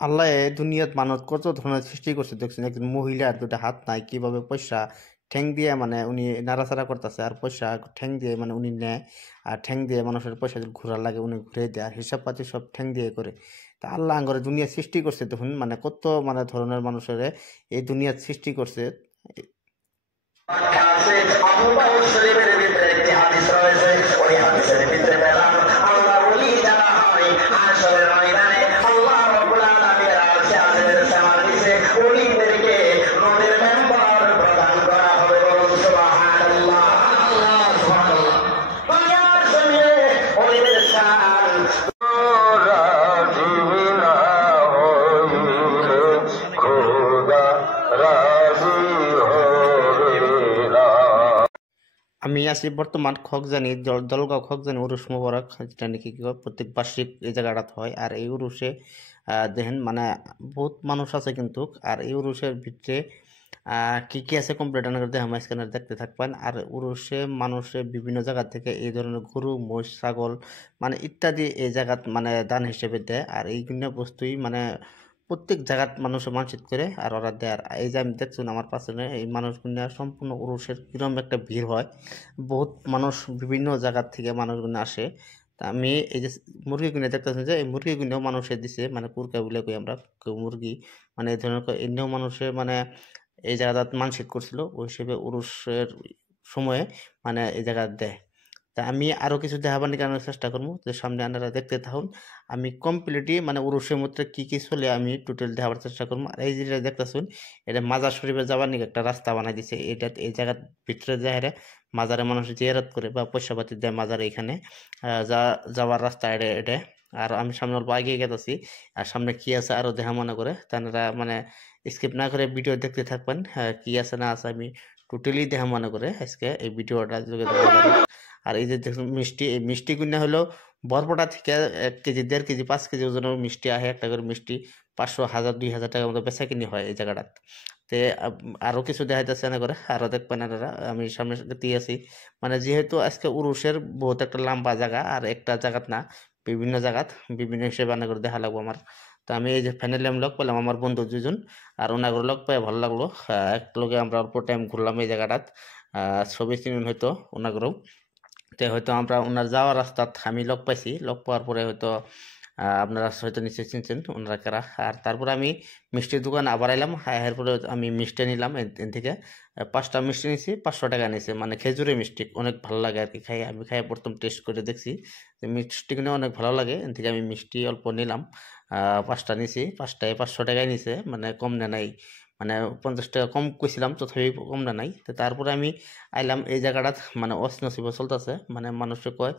আল্লাহ এ দুনিয়াত মানুষ কত ধরনের সৃষ্টি করছে দেখছেন। একজন মহিলার দুটা হাত নাই, কিভাবে পয়সা ঠ্যাং দিয়ে মানে উনি নাড়াচাড়া করতেছে, আর পয়সা ঠ্যাং দিয়ে মানে উনি নেয়, আর ঠ্যাং দিয়ে মানুষের পয়সা যদি ঘোরার লাগে উনি ঘুরে দেয়, আর হিসাব পাতি সব ঠ্যাং দিয়ে করে। তা আল্লাহ আঙ্গরে দুনিয়া সৃষ্টি করছে দেখুন, মানে কত মানে ধরনের মানুষের এই দুনিয়ার সৃষ্টি করছে। আছে আবু দাউদ শরীফের ভিতরে একটি হাদিস রয়েছে। ওই হাদিসের ভিতরে বলেন আল্লাহ ওলি যারা হয় হাশরের ময়দানে আল্লাহ রাব্বুল আলামিনের আরশে আজিমের সামান নিচে ওলিদেরকে নূরের মেম্বার প্রদান করা হবে। বলুন সুবহানাল্লাহ। সুবহানাল্লাহ। দুনিয়ার জমিনে ওলিদের শান রাজি না হইলে খোদা রাজি আমি আছি বর্তমান খগজানি দলগাঁও খগজানি উরুস মোবারক, যেটা নাকি কি কয় প্রত্যেক বার্ষিক এই জায়গাটাত হয়। আর এই উরুসে দেখেন মানে বহুত মানুষ আছে কিন্তু। আর এই উরুসের ভিতরে কি কি আছে কমপ্লিট দেখাম, স্ক্যানার দেখতে থাকবেন। আর উরুসে মানুষে বিভিন্ন জায়গা থেকে এই ধরনের গরু, মোষ, ছাগল মানে ইত্যাদি এই জায়গাত মানে দান হিসেবে দেয়। আর এইগুলো বস্তুই মানে প্রত্যেক জায়গাত মানুষে মানসিক করে আর ওরা দেয়। আর এই যে আমি দেখছেন আমার পাশে এই মানুষগুলো সম্পূর্ণ উরুসের কিরম একটা ভিড় হয়, বহুত মানুষ বিভিন্ন জায়গার থেকে মানুষগুলো আসে। তা আমি এই যে মুরগি কিনে দেখতেছি যে এই মুরগি কিনেও মানুষে দিছে, মানে কুরকা বলে কই আমরা, কেউ মুরগি মানে এই ধরনের এমনিও মানুষের মানে এই জায়গাটা মানসিক করছিল, ওই হিসেবে উরুসের সময়ে মানে এই জায়গা দেয়। তা আমি আরো কিছু দেখাবার নিয়ে চেষ্টা করবো, যে সামনে আপনারা দেখতে থাকুন। আমি কমপ্লিটলি মানে উরুসের মধ্যে কি কি চলে আমি টোটাল দেখাবার চেষ্টা করবো। আর এই যেটা দেখতেছুন এটা মাজার শরীফে যাবার নিয়ে একটা রাস্তা বানাই দিছে। এটা এই জায়গার ভিতরে যায় মাজারে মানুষ জিয়ারত করে বা পয়সা পাতি দেয় মাজারে, এখানে যাওয়ার রাস্তা এটা এটা। আর আমি সামনে অল্প এগিয়ে গেছি, আর সামনে কি আছে আরো দেখা মনে করে তারা মানে স্কিপ না করে ভিডিও দেখতে থাকবেন। কি আছে না আছে আমি টোটালি দেখা মনে করে আজকে এই ভিডিওটা যোগে দেওয়া যাবে। আর এই যে দেখুন মিষ্টি, এই মিষ্টি গুণা হলো বরপটা থেকে 1 কেজি 1.5 কেজি 5 কেজি ওজনের মিষ্টি আহে। একটা করে মিষ্টি 500, 1000, 2000 টাকার মতো বেচা কিনি হয় এই জায়গাটাত। তে আরো কিছু দেখাইতেছে না করে, আরো দেখবেন আপনারা। আমি সামনে দিয়ে আছি, মানে যেহেতু আজকে উরুসের বহুত একটা লম্বা জায়গা, আর একটা জায়গাত না বিভিন্ন জায়গাত বিভিন্ন হিসেবে আনা করে দেখা লাগবো আমার। তো আমি এই যে ফাইনালি আমি লগ পেলাম আমার বন্ধু 2জন, আর ওনাগুলো লগ পেয়ে ভালো লাগলো। এক লগে আমরা অল্প টাইম ঘুরলাম এই জায়গাটাত। ছবি চিনুন হয়তো ওনাগুলো। তে হয়তো আমরা ওনার যাওয়ার রাস্তা আমি লগ পাইছি, লগ পাওয়ার পরে হয়তো আপনারা হয়তো নিশ্চয়ই চিনছেন ওনারা কারা। আর তারপরে আমি মিষ্টির দোকান আবার এলাম, এরপরে আমি মিষ্টি নিলাম এখান থেকে। 5টা মিষ্টি নিয়েছি, 500 টাকা নিয়েছে, মানে খেজুরের মিষ্টি অনেক ভালো লাগে আর কি। খাই আমি খাই প্রথম টেস্ট করে দেখছি যে মিষ্টি কিনে অনেক ভালো লাগে, এখান থেকে আমি মিষ্টি অল্প নিলাম। 5টা নিয়েছি, 5টায় 500 টাকায় নিছে, মানে কম না নাই, মানে 50 টাকা কম কইছিলাম তথাপি কম না নাই। তো তারপরে আমি আইলাম এই জায়গাটাত, মানে ওয়াজ নসিব চলতেছে, মানে মানুষে কয়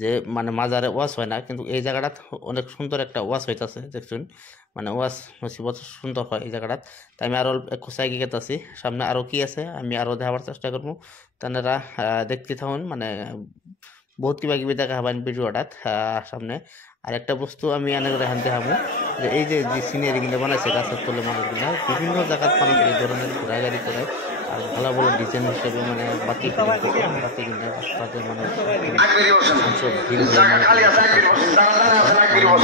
যে মানে মাজারে ওয়াজ হয় না, কিন্তু এই জায়গাটাত অনেক সুন্দর একটা ওয়াজ হইতাছে দেখছুন। মানে ওয়াজ নসিব সুন্দর হয় এই জায়গাটাত। তাই আমি আরো খোঁচাই গিয়ে গেতাছি, সামনে আরো কি আছে আমি আরো দেখাবার চেষ্টা করবো। তারা দেখতে থাকুন, মানে বহুত কিবা কিবি দেখা হবেন ভিডিওটাত সামনে। আর একটা বস্তু আমি এনে দেখান দেখাবো, যে এই যে যে সিনারি গুলো বানাইছে গাছের তলে মানুষগুলা বিভিন্ন জায়গার মানুষ এই ধরনের ঘোরাঘুরি করে। আর ভালো ভালো ডিজাইন হিসেবে মানে বাতি ফিটিং করে, বাতি কিনে তাদের মানুষ ভিড় হয়ে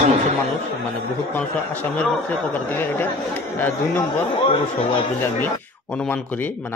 মানুষের মানুষ মানে বহুত মানুষ আসামের মধ্যে কবার থেকে এটা 2 নম্বর পৌরসভা বলে আমি অনুমান করি, মানে